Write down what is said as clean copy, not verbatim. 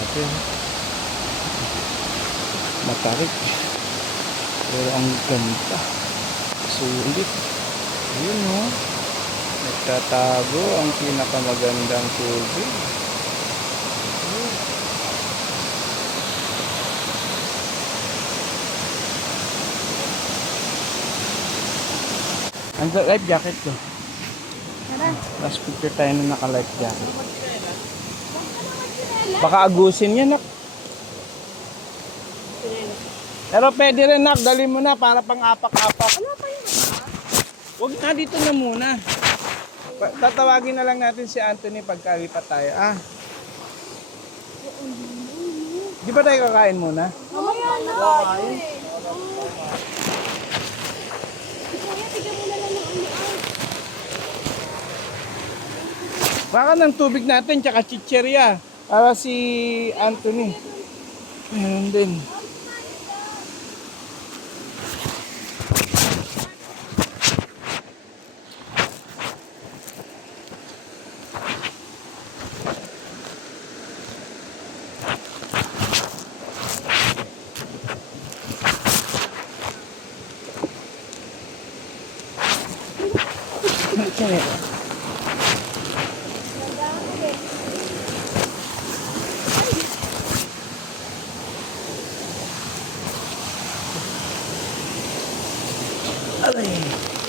Grabe. Matarik. Pero ang ganda. Sulit. Ayun o. Nagtatago ang pinakamagandang tubig. Ang life jacket ko. Last picture tayo na naka-life jacket. Baka agusin yan, nak. Pero pwede rin, nak. Dali mo na para pang apak-apak. Huwag na, dito na muna. Tatawagin na lang natin si Anthony pagkalipat tayo. Di ba tayo kakain muna? Mamaya na. Baka ng tubig natin, tsaka chicherya. Para si Anthony. Ayun din. Aray.